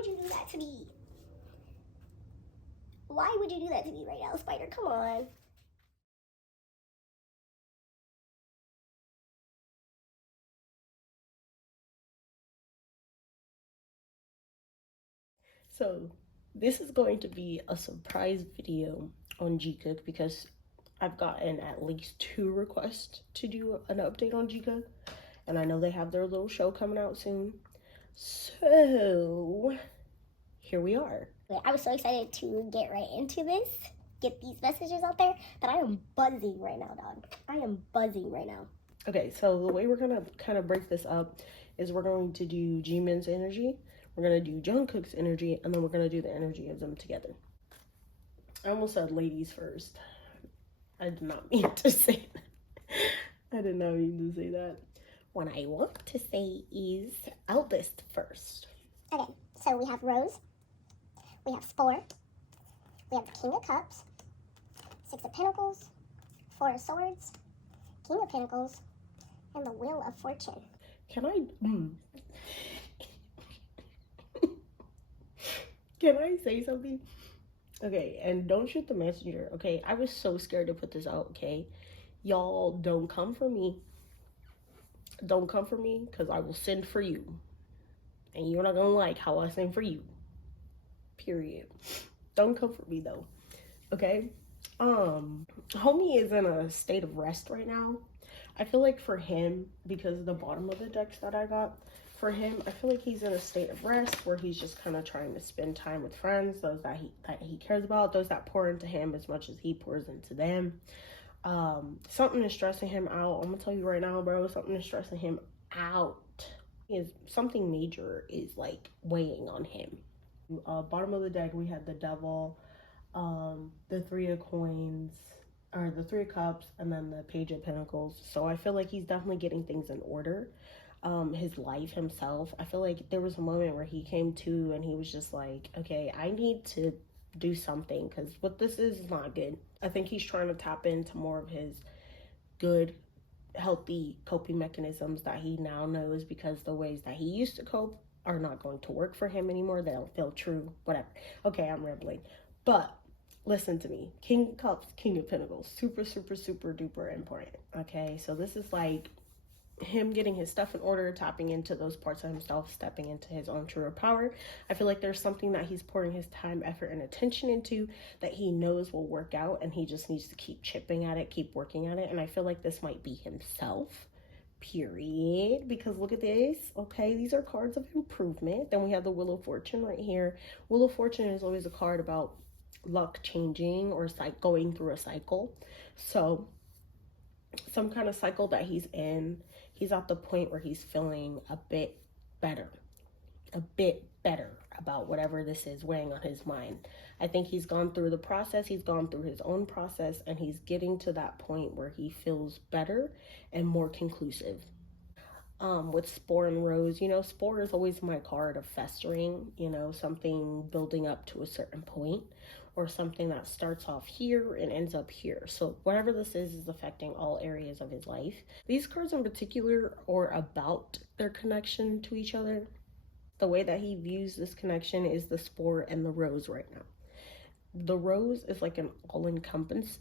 would you do that to me? Why would you do that to me right now, Spider? Come on. So this is going to be a surprise video on Jikook because I've gotten at least 2 requests to do an update on Jikook, and I know they have their little show coming out soon. So here we are. I was so excited to get right into this, get these messages out there, that I am buzzing right now, dog. I am buzzing right now. Okay, so the way we're gonna kind of break this up is we're going to do Jimin's energy, we're gonna do Jungkook's energy, and then we're gonna do the energy of them together. I almost said ladies first. I did not mean to say that. I did not mean to say that. What I want to say is eldest first. Okay, so we have Rose, we have Spore, we have the King of Cups, 6 of Pentacles, 4 of Swords, King of Pentacles, and the Wheel of Fortune. Can I can I say something? Okay, and don't shoot the messenger, okay? I was so scared to put this out, okay? Y'all don't come for me. Don't come for me, because I will send for you. And you're not gonna like how I send for you. Period. Don't come for me though. Okay? Homie is in a state of rest right now. I feel like for him, because of the bottom of the decks that I got, for him, I feel like he's in a state of rest where he's just kind of trying to spend time with friends, those that he cares about, those that pour into him as much as he pours into them. Something is stressing him out. I'm gonna tell you right now, bro, something is stressing him out. Something major is like weighing on him. Bottom of the deck, we had the Devil, the 3 of Coins, or the 3 of Cups, and then the Page of Pentacles. So I feel like he's definitely getting things in order. His life himself, I feel like there was a moment where he came to and he was just like, okay, I need to do something, because what this is not good. I think he's trying to tap into more of his good, healthy coping mechanisms that he now knows, because the ways that he used to cope are not going to work for him anymore. They don't feel true, whatever. Okay, I'm rambling, but listen to me. King of Cups, King of Pentacles, super duper important. Okay, so this is like him getting his stuff in order, tapping into those parts of himself, stepping into his own truer power. I feel like there's something that he's pouring his time, effort, and attention into that he knows will work out, and he just needs to keep chipping at it, keep working at it. And I feel like this might be himself, period, because look at this. Okay, these are cards of improvement. Then we have the Wheel of Fortune right here. Wheel of Fortune is always a card about luck changing or going through a cycle. So some kind of cycle that he's in, he's at the point where he's feeling a bit better about whatever this is weighing on his mind. I think he's gone through the process, he's gone through his own process, and he's getting to that point where he feels better and more conclusive. With Spore and Rose, you know, Spore is always my card of festering, you know, something building up to a certain point, or something that starts off here and ends up here. So whatever this is affecting all areas of his life. These cards in particular are about their connection to each other. The way that he views this connection is the Spore and the Rose right now. The Rose is like an all-encompassing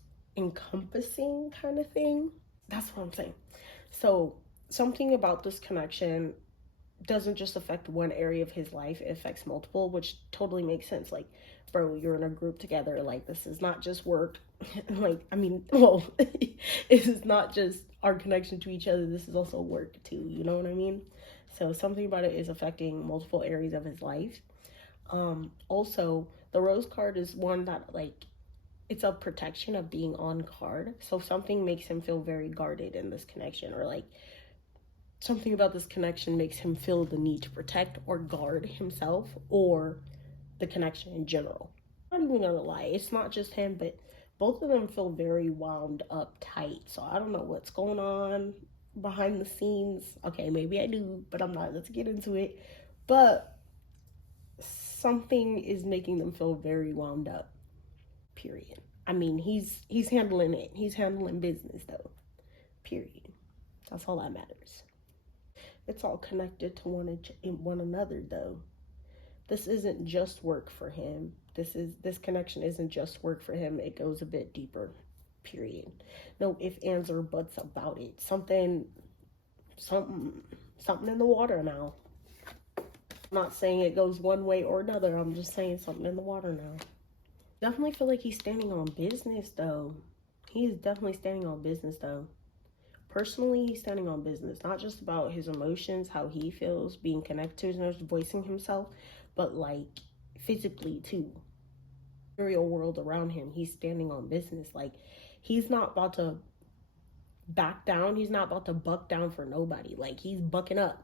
kind of thing. That's what I'm saying. So something about this connection doesn't just affect one area of his life, it affects multiple, which totally makes sense. Like, bro, you're in a group together, like, this is not just work. Like, I mean, well, it is not just our connection to each other, this is also work too, you know what I mean? So something about it is affecting multiple areas of his life. Also, the Rose card is one that, like, it's a protection of being on guard. So something makes him feel very guarded in this connection, or like something about this connection makes him feel the need to protect or guard himself or the connection in general. I'm not even gonna lie, it's not just him, but both of them feel very wound up tight. So I don't know what's going on behind the scenes. Okay, maybe I do, but I'm not. Let's get into it. But something is making them feel very wound up, period. I mean, he's handling it. He's handling business though, period. That's all that matters. It's all connected to one another though. this isn't just work for him. This connection isn't just work for him. It goes a bit deeper. Period. No ifs, ands, or buts about it. Something in the water now. I'm not saying it goes one way or another. I'm just saying something in the water now. Definitely feel like he's standing on business though. He is definitely standing on business though. Personally, he's standing on business, not just about his emotions, how he feels, being connected to and voicing himself, but like physically too. The real world around him, he's standing on business. Like, he's not about to back down. He's not about to buck down for nobody. Like, he's bucking up.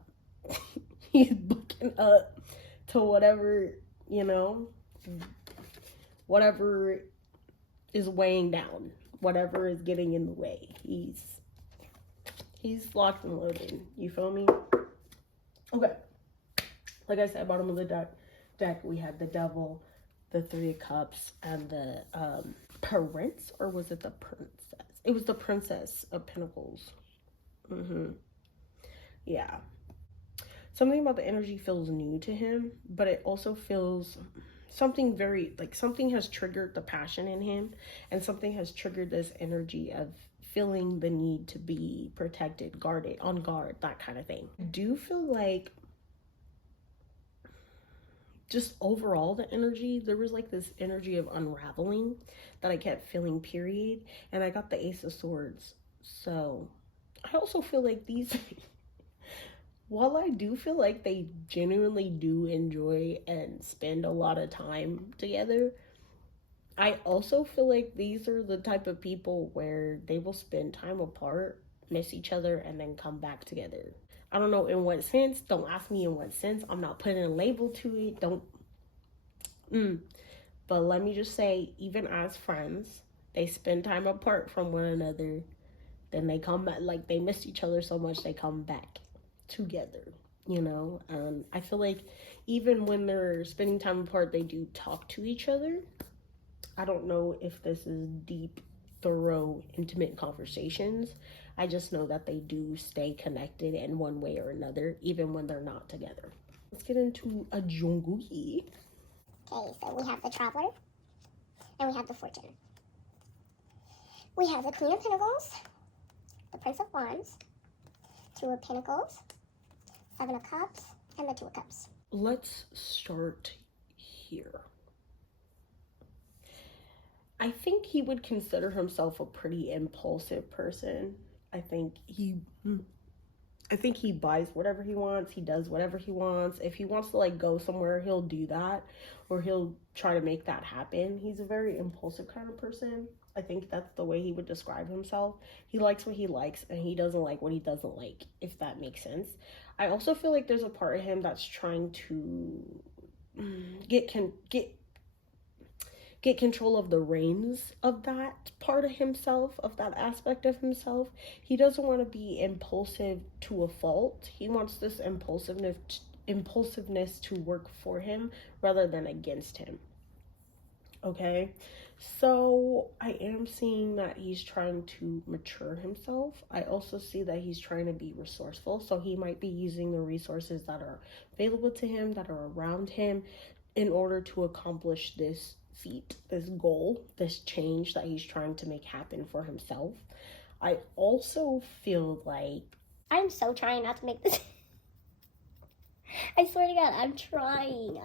He's bucking up to whatever, you know, whatever is weighing down, whatever is getting in the way. He's locked and loaded. You feel me? Okay. Like I said, bottom of the deck, we had the Devil, the Three of Cups, and the Prince, or was it the Princess? It was the Princess of Pentacles. Yeah. Something about the energy feels new to him, but it also feels something very, like, something has triggered the passion in him, and something has triggered this energy of feeling the need to be protected, guarded, on guard, that kind of thing. I do feel like just overall the energy, there was like this energy of unraveling that I kept feeling, period. And I got the Ace of Swords. So I also feel like these while I do feel like they genuinely do enjoy and spend a lot of time together, I also feel like these are the type of people where they will spend time apart, miss each other, and then come back together. I don't know in what sense. Don't ask me in what sense. I'm not putting a label to it. Don't. But let me just say, even as friends, they spend time apart from one another. Then they come back, like, they miss each other so much, they come back together, you know? I feel like even when they're spending time apart, they do talk to each other. I don't know if this is deep, thorough, intimate conversations. I just know that they do stay connected in one way or another, even when they're not together. Let's get into a Jungkook. Okay, so we have the Traveler, and we have the Fortune. We have the Queen of Pentacles, the Prince of Wands, Two of Pentacles, Seven of Cups, and the Two of Cups. Let's start here. I think he would consider himself a pretty impulsive person. I think he buys whatever he wants. He does whatever he wants. If he wants to like go somewhere, he'll do that, or he'll try to make that happen. He's a very impulsive kind of person. I think that's the way he would describe himself. He likes what he likes, and he doesn't like what he doesn't like, if that makes sense. I also feel like there's a part of him that's trying to get control of the reins of that part of himself, of that aspect of himself. He doesn't want to be impulsive to a fault. He wants this impulsiveness to work for him rather than against him. Okay, so I am seeing that he's trying to mature himself. I also see that he's trying to be resourceful, so he might be using the resources that are available to him, that are around him, in order to accomplish this feat, this goal, this change that he's trying to make happen for himself. I also feel like I'm so trying not to make this. I swear to God, I'm trying.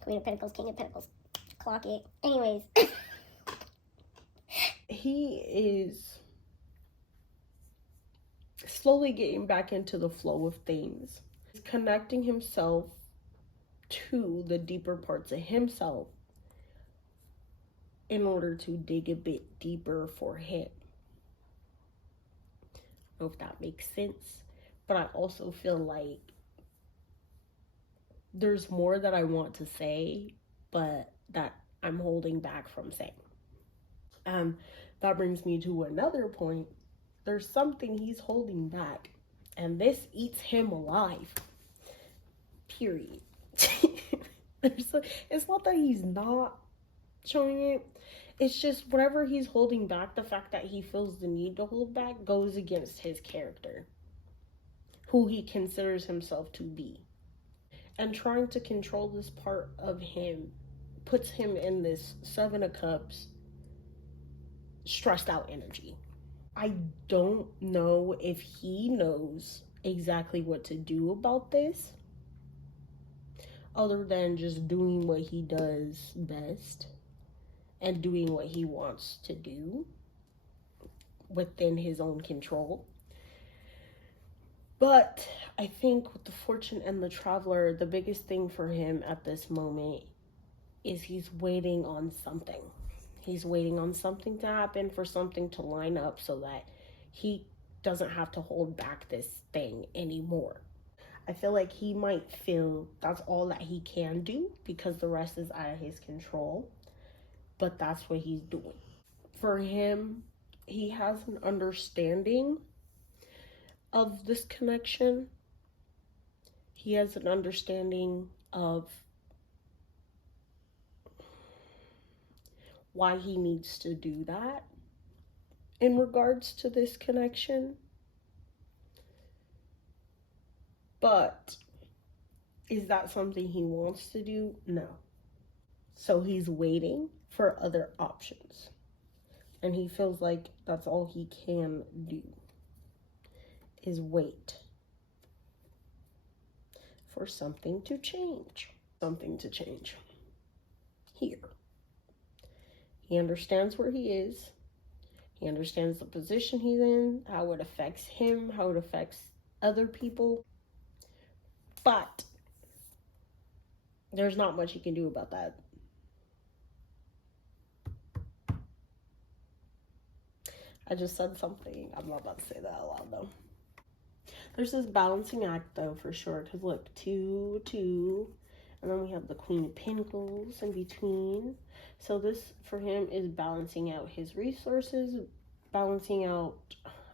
Queen of Pentacles, King of Pentacles. Clock it. Anyways. he is slowly getting back into the flow of things. He's connecting himself to the deeper parts of himself in order to dig a bit deeper for him. I don't know if that makes sense, but I also feel like there's more that I want to say, but that I'm holding back from saying. That brings me to another point. There's something he's holding back, and this eats him alive. Period. It's not that he's not showing it. It's just whatever he's holding back, the fact that he feels the need to hold back goes against his character, who he considers himself to be. And trying to control this part of him puts him in this Seven of Cups stressed out energy. I don't know if he knows exactly what to do about this, other than just doing what he does best and doing what he wants to do within his own control. But I think with the Fortune and the Traveler, the biggest thing for him at this moment is he's waiting on something. He's waiting on something to happen, for something to line up so that he doesn't have to hold back this thing anymore. I feel like he might feel that's all that he can do because the rest is out of his control. But that's what he's doing. For him, he has an understanding of this connection. He has an understanding of why he needs to do that in regards to this connection. But is that something he wants to do? No. So he's waiting for other options. And he feels like that's all he can do, is wait for something to change. Something to change. Here. He understands where he is. He understands the position he's in, how it affects him, how it affects other people. But there's not much he can do about that. I just said something. I'm not about to say that out loud, though. There's this balancing act, though, for sure. Because, look, 2, 2. And then we have the Queen of Pentacles in between. So this, for him, is balancing out his resources. Balancing out,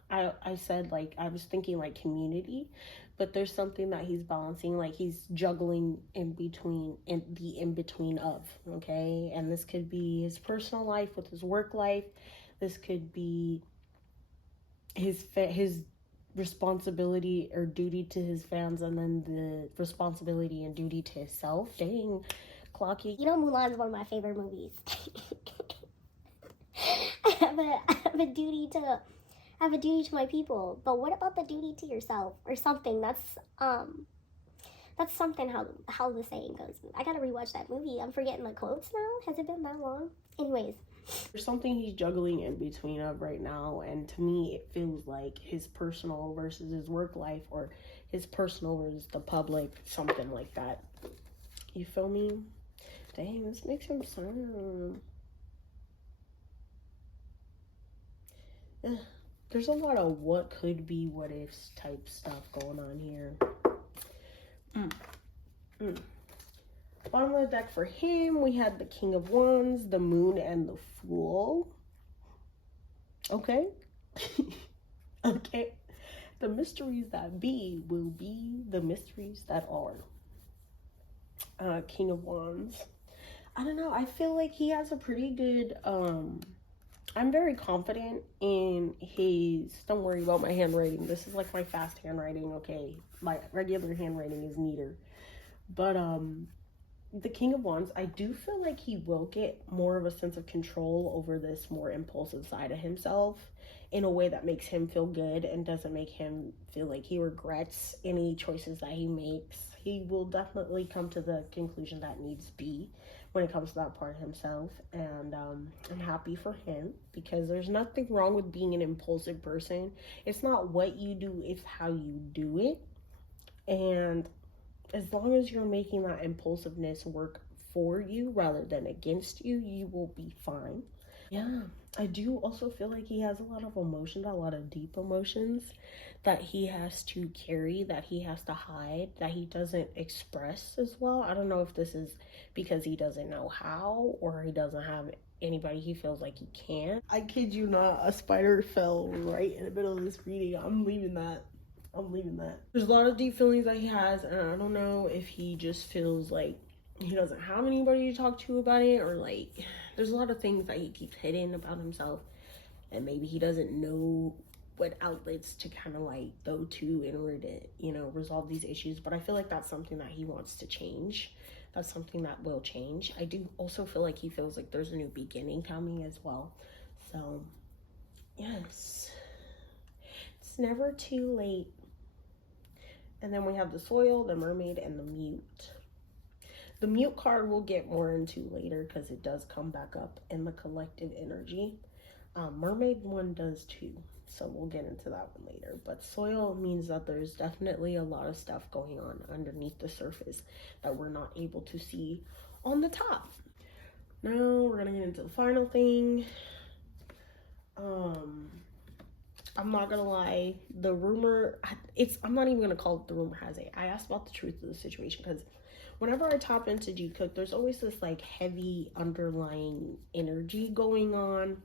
I said, like, I was thinking, like, community. But there's something that he's balancing. Like, he's juggling in between, the in-between of, okay? And this could be his personal life with his work life. This could be his responsibility or duty to his fans, and then the responsibility and duty to himself. Dang, Clocky. You know, Mulan's one of my favorite movies. I have a duty to my people. But what about the duty to yourself or something? That's something how the saying goes. I gotta rewatch that movie. I'm forgetting the quotes now. Has it been that long? Anyways. There's something he's juggling in between of right now, and to me it feels like his personal versus his work life, or his personal versus the public, something like that. You feel me? Dang, this makes him sound... There's a lot of what could be, what ifs type stuff going on here. Bottom of the deck for him, we had the King of Wands, the Moon, and the Fool. Okay. Okay. The mysteries that be will be the mysteries that are. King of Wands. I don't know. I feel like he has a pretty good, I'm very confident in his, don't worry about my handwriting. This is like my fast handwriting, okay? My regular handwriting is neater. But, the King of Wands, I do feel like he will get more of a sense of control over this more impulsive side of himself in a way that makes him feel good and doesn't make him feel like he regrets any choices that he makes. He will definitely come to the conclusion that needs to be when it comes to that part of himself, and I'm happy for him, because there's nothing wrong with being an impulsive person. It's not what you do, it's how you do it. And as long as you're making that impulsiveness work for you rather than against you, you will be fine. Yeah, I do also feel like he has a lot of emotions, a lot of deep emotions that he has to carry, that he has to hide, that he doesn't express as well. I don't know if this is because he doesn't know how, or he doesn't have anybody he feels like he can't. I kid you not, a spider fell right in the middle of this reading. I'm leaving that. There's a lot of deep feelings that he has, and I don't know if he just feels like he doesn't have anybody to talk to about it, or like there's a lot of things that he keeps hidden about himself, and maybe he doesn't know what outlets to kind of like go to in order to, you know, resolve these issues. But I feel like that's something that he wants to change. That's something that will change. I do also feel like he feels like there's a new beginning coming as well. So yes, it's never too late. And then we have the soil, the mermaid, and the mute. The mute card we'll get more into later because it does come back up in the collective energy. Mermaid one does too, so we'll get into that one later. But soil means that there's definitely a lot of stuff going on underneath the surface that we're not able to see on the top. Now we're gonna get into the final thing. I'm not gonna lie, the rumor, I'm not even gonna call it the rumor has it. I asked about the truth of the situation because whenever I tap into Jikook, there's always this like heavy underlying energy going on.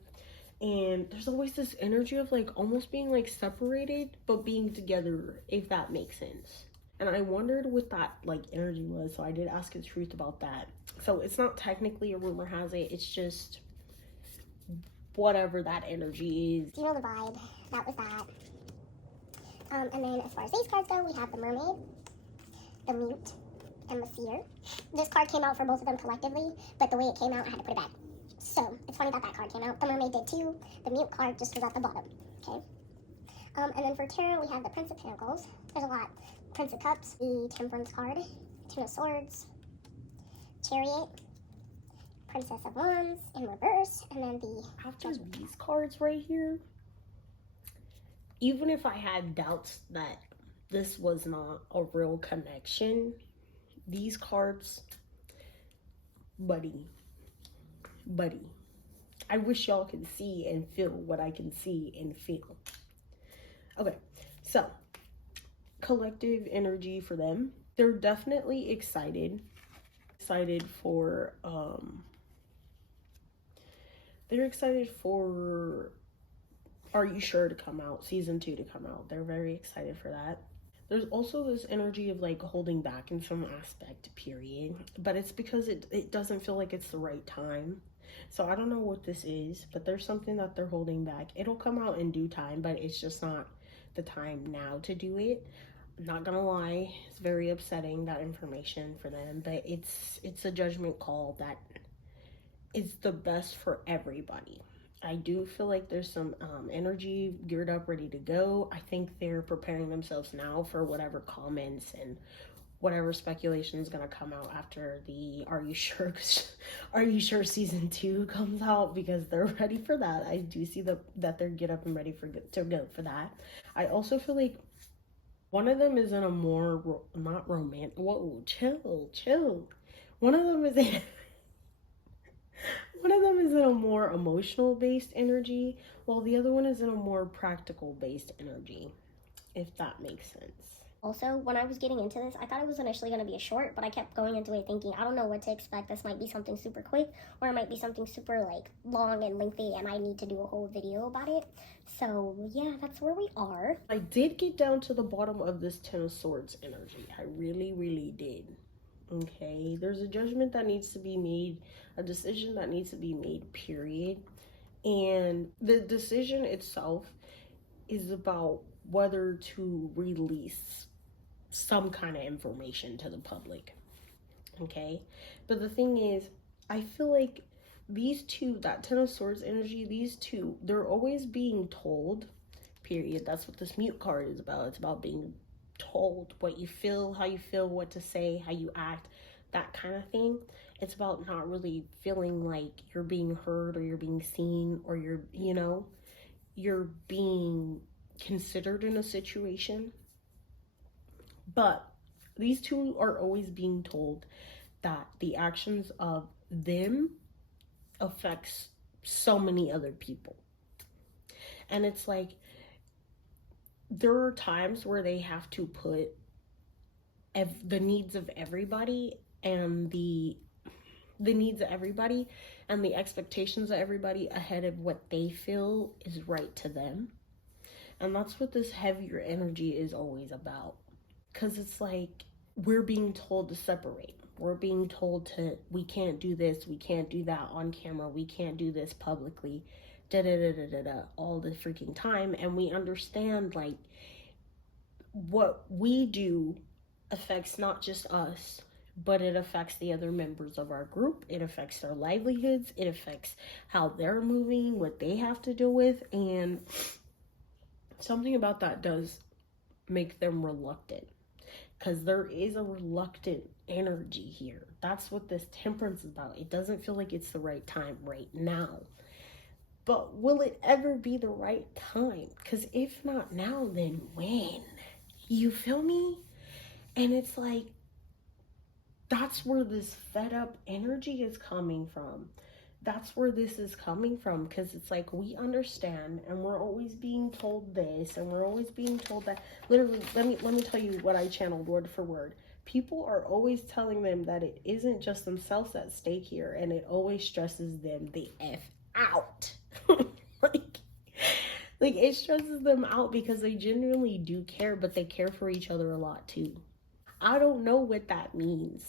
And there's always this energy of like almost being like separated, but being together, if that makes sense. And I wondered what that like energy was. So I did ask his truth about that. So it's not technically a rumor has it. It's just whatever that energy is. Do you know the vibe? That was that. And then as far as these cards go, we have the mermaid, the mute, and the seer. This card came out for both of them collectively, but the way it came out, I had to put it back. So it's funny that card came out. The mermaid did too. The mute card just was at the bottom. Okay. And then for tarot, we have the Prince of Pentacles. There's a lot. Prince of Cups, the Temperance card, Ten of Swords, Chariot, Princess of Wands in reverse, and then the after these cards right here, even if I had doubts that this was not a real connection, these cards, buddy, I wish y'all could see and feel what I can see and feel. Okay, so collective energy for them. They're definitely excited for they're excited for Are You Sure to come out, season 2 to come out. They're very excited for that. There's also this energy of like holding back in some aspect, period, but it's because it doesn't feel like it's the right time. So I don't know what this is, but there's something that they're holding back. It'll come out in due time, but it's just not the time now to do it. I'm not gonna lie, it's very upsetting, that information for them, but it's a judgment call that is the best for everybody. I do feel like there's some energy geared up, ready to go. I think they're preparing themselves now for whatever comments and whatever speculation is going to come out after the Are You Sure season 2 comes out, because they're ready for that. I do see that they're get up and ready to go for that. I also feel like one of them is in a more not romantic. Whoa, chill. One of them is in a more emotional based energy, while the other one is in a more practical based energy, if that makes sense. Also, when I was getting into this, I thought it was initially going to be a short, but I kept going into it thinking, I don't know what to expect. This might be something super quick, or it might be something super like long and lengthy, and I need to do a whole video about it. So yeah, that's where we are. I did get down to the bottom of this Ten of Swords energy. I really did. Okay, there's a judgment that needs to be made, a decision that needs to be made, period. And the decision itself is about whether to release some kind of information to the public. Okay, but the thing is, I feel like these two, that Ten of Swords energy, these two, they're always being told, period. That's what this mute card is about. It's about being told what you feel, how you feel, what to say, how you act, that kind of thing. It's about not really feeling like you're being heard, or you're being seen, or you're being considered in a situation. But these two are always being told that the actions of them affects so many other people. And it's like, there are times where they have to put the needs of everybody and the needs of everybody and the expectations of everybody ahead of what they feel is right to them. And that's what this heavier energy is always about. Because it's like, we're being told to separate. We're being told we can't do this, we can't do that on camera, we can't do this publicly. da da da da da da all the freaking time, and we understand like what we do affects not just us, but it affects the other members of our group. It affects their livelihoods. It affects how they're moving, what they have to deal with. And something about that does make them reluctant, because there is a reluctant energy here. That's what this temperance is about. It doesn't feel like it's the right time right now. But will it ever be the right time? Because if not now, then when? You feel me? And it's like, that's where this fed up energy is coming from. That's where this is coming from, because it's like, we understand, and we're always being told this, and we're always being told that. Literally, let me tell you what I channeled word for word. People are always telling them that it isn't just themselves at stake here, and it always stresses them the F out. like it stresses them out, because they genuinely do care, but they care for each other a lot too. I don't know what that means.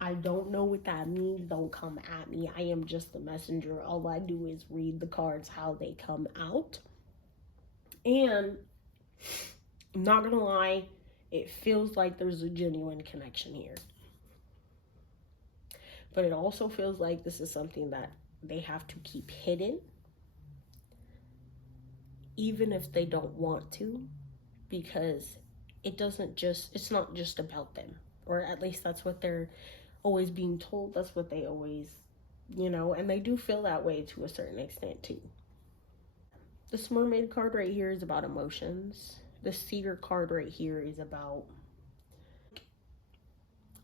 I don't know what that means. Don't come at me. I am just the messenger. All I do is read the cards how they come out. And I'm not gonna lie, it feels like there's a genuine connection here. But it also feels like this is something that they have to keep hidden, even if they don't want to, because it's not just about them. Or at least that's what they're always being told. That's what they always, and they do feel that way to a certain extent too. This mermaid card right here is about emotions. The seer card right here is about,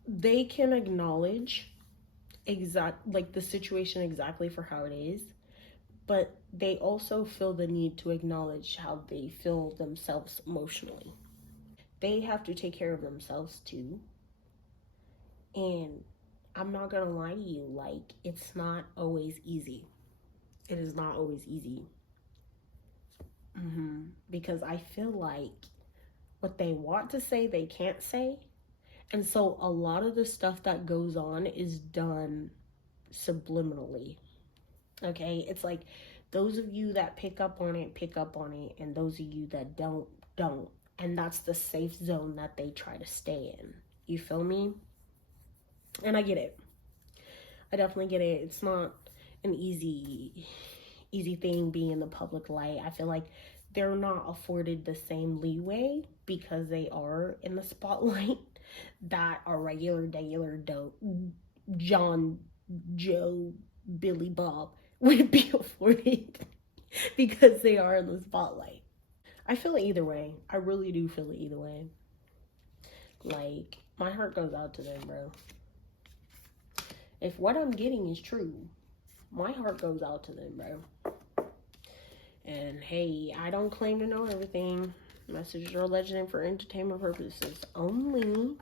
they can acknowledge the situation exactly for how it is, but they also feel the need to acknowledge how they feel themselves emotionally. They have to take care of themselves too. And I'm not gonna lie to you, like, it's not always easy. It is not always easy. Because I feel like what they want to say, they can't say. And so a lot of the stuff that goes on is done subliminally. Okay? It's like, those of you that pick up on it, and those of you that don't. And that's the safe zone that they try to stay in. You feel me? And I get it. I definitely get it. It's not an easy thing being in the public light. I feel like they're not afforded the same leeway, because they are in the spotlight, that a regular John, Joe, Billy Bob would be afforded, because they are in the spotlight. I feel it either way. I really do feel it either way. Like, my heart goes out to them, bro. If what I'm getting is true, my heart goes out to them, bro. And hey, I don't claim to know everything. Messages are alleged and for entertainment purposes only.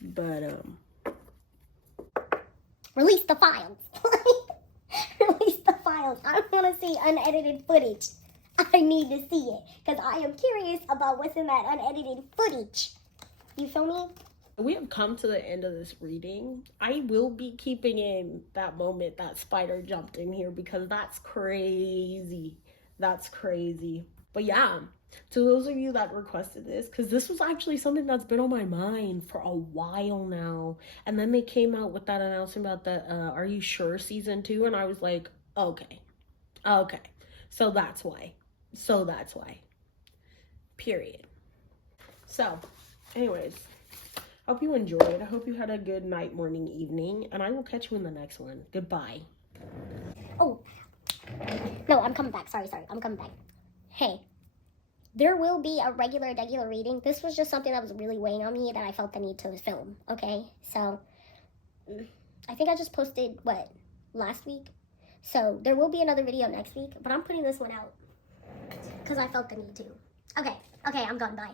But Release the files. Release the files. I want to see unedited footage. I need to see it, because I am curious about what's in that unedited footage. You feel me? we have come to the end of this reading. I will be keeping in that moment that spider jumped in here, because that's crazy. That's crazy. But yeah, to those of you that requested this, because this was actually something that's been on my mind for a while now. And then they came out with that announcement about the Are You Sure season 2? And I was like, okay. So that's why. Period. So, anyways, hope you enjoyed. I hope you had a good night, morning, evening, and I will catch you in the next one. Goodbye. Oh, no, I'm coming back. Sorry, I'm coming back. Hey, there will be a regular reading. This was just something that was really weighing on me that I felt the need to film, okay? So, I think I just posted, last week? So, there will be another video next week, but I'm putting this one out because I felt the need to. Okay, I'm gone. Bye.